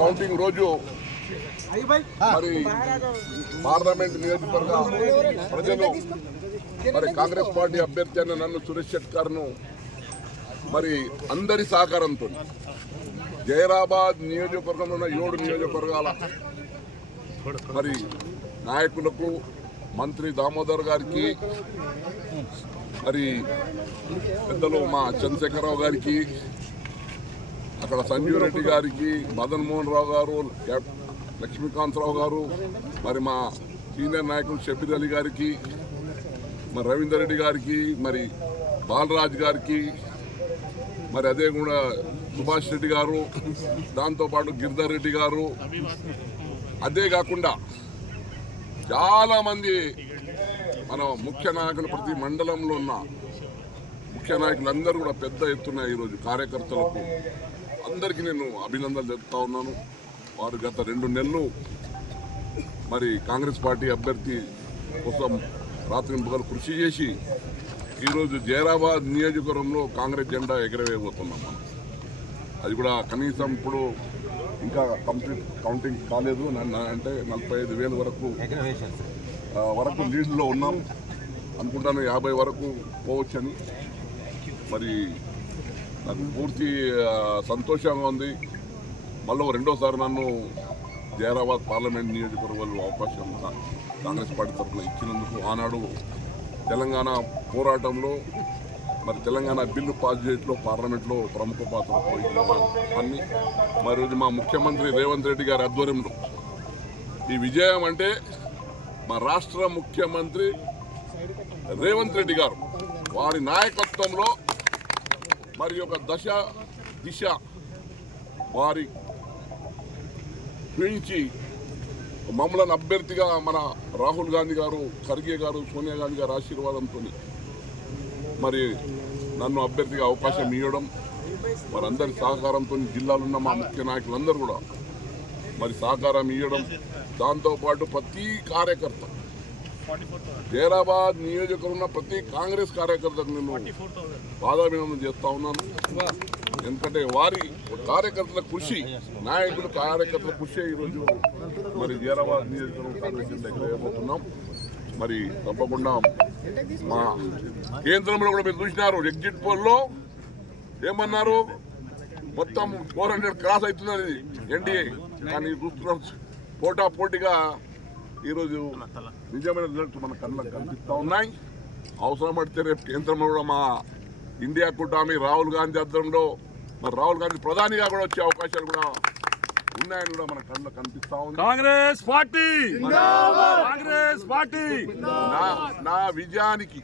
Counting రోజు మరి parliament నియోజకవర్గ ప్రజలు మరి కాంగ్రెస్ పార్టీ అభ్యర్థి అయిన నన్ను సురేష్ షెట్కర్ను మరి అందరి సహకారంతో జైరాబాద్ నియోజకవర్గంలో ఉన్న 7 నియోజకవర్గాల మరి నాయకులకు మంత్రి దామోదర్ గారికి మరి పెద్దలు మా చంద్రశేఖరరావు గారికి అక్కడ సంజీవ్ రెడ్డి గారికి మదన్ మోహన్ రావు గారు లక్ష్మీకాంతరావు గారు మరి మా సీనియర్ నాయకులు షబీర్ అలీ గారికి మరి రవీందర్ రెడ్డి గారికి మరి బాలరాజ్ గారికి మరి అదే కూడా సుభాష్ రెడ్డి గారు దాంతోపాటు గిరిధర్ రెడ్డి గారు అదే కాకుండా చాలామంది మన ముఖ్య నాయకులు ప్రతి మండలంలో ఉన్న ముఖ్య నాయకులందరూ కూడా పెద్ద ఎత్తున ఈరోజు కార్యకర్తలకు అందరికీ నేను అభినందనలు చెప్తా ఉన్నాను. వారు గత 2 నెలలు మరి కాంగ్రెస్ పార్టీ అభ్యర్థి కోసం రాత్రింపగలు కృషి చేసి ఈరోజు జైరాబాద్ నియోజకవర్గంలో కాంగ్రెస్ జెండా ఎగరవేయబోతున్నాం. అది కూడా కనీసం ఇప్పుడు ఇంకా కంప్లీట్ కౌంటింగ్ కాలేదు, అంటే 45,000 వరకు లీడ్లో ఉన్నాం అనుకుంటాను. 50 వరకు పోవచ్చని మరి నాకు పూర్తి సంతోషంగా ఉంది. మళ్ళీ రెండోసారి నన్ను జైరాబాద్ పార్లమెంట్ నియోజకవర్గంలో అవకాశం కాంగ్రెస్ పార్టీ తరఫున ఇచ్చినందుకు ఆనాడు తెలంగాణ పోరాటంలో మరి తెలంగాణ బిల్లు పాస్ చేయడంలో పార్లమెంట్లో ప్రముఖ పాత్ర పోయింది. మరి మా ముఖ్యమంత్రి రేవంత్ రెడ్డి గారి ఆధ్వర్యంలో ఈ విజయం అంటే మా రాష్ట్ర ముఖ్యమంత్రి రేవంత్ రెడ్డి గారు వారి నాయకత్వంలో మరి ఒక దిశ వారి గురించి మమ్మల్ని అభ్యర్థిగా మన రాహుల్ గాంధీ గారు, ఖర్గే గారు, సోనియా గాంధీ గారు ఆశీర్వాదంతో మరి నన్ను అభ్యర్థిగా అవకాశం ఇవ్వడం, వారందరి సహకారంతో జిల్లాలో ఉన్న మా ముఖ్య నాయకులందరూ కూడా మరి సహకారం ఇవ్వడం, దాంతోపాటు ప్రతి కార్యకర్త జైరాబాద్ నియోజకవర్గం ప్రతి కాంగ్రెస్ కార్యకర్తకు నేను పాదాభినందన చేస్తా ఉన్నాను. ఎందుకంటే వారి కార్యకర్తల కృషి, నాయకులు కార్యకర్తల కృషి ఈరోజు మరి జైరాబాద్ నియోజకవర్గం కాంగ్రెస్ దగ్గర వేయబోతున్నాం. మరి తప్పకుండా మా కేంద్రంలో కూడా మీరు చూసినారు, ఎగ్జిట్ పోల్లో ఏమన్నారు, మొత్తం 400 క్రాస్ అవుతున్నది ఎన్డీఏ. కానీ చూస్తున్నాం పోటాపోటీగా ఈరోజు నిజమైన రిజల్ట్ మన కళ్ళకు కనిపిస్తూ ఉన్నాయి. అవసరం పడితే రేపు కేంద్రంలో కూడా మా ఇండియా కూటమి రాహుల్ గాంధీ ఆధ్వర్యంలో మరి రాహుల్ గాంధీ ప్రధానిగా కూడా వచ్చే అవకాశాలు కూడా ఉన్నాయని కూడా మన కళ్ళకు కనిపిస్తా ఉంది. కాంగ్రెస్ పార్టీ నా విజయానికి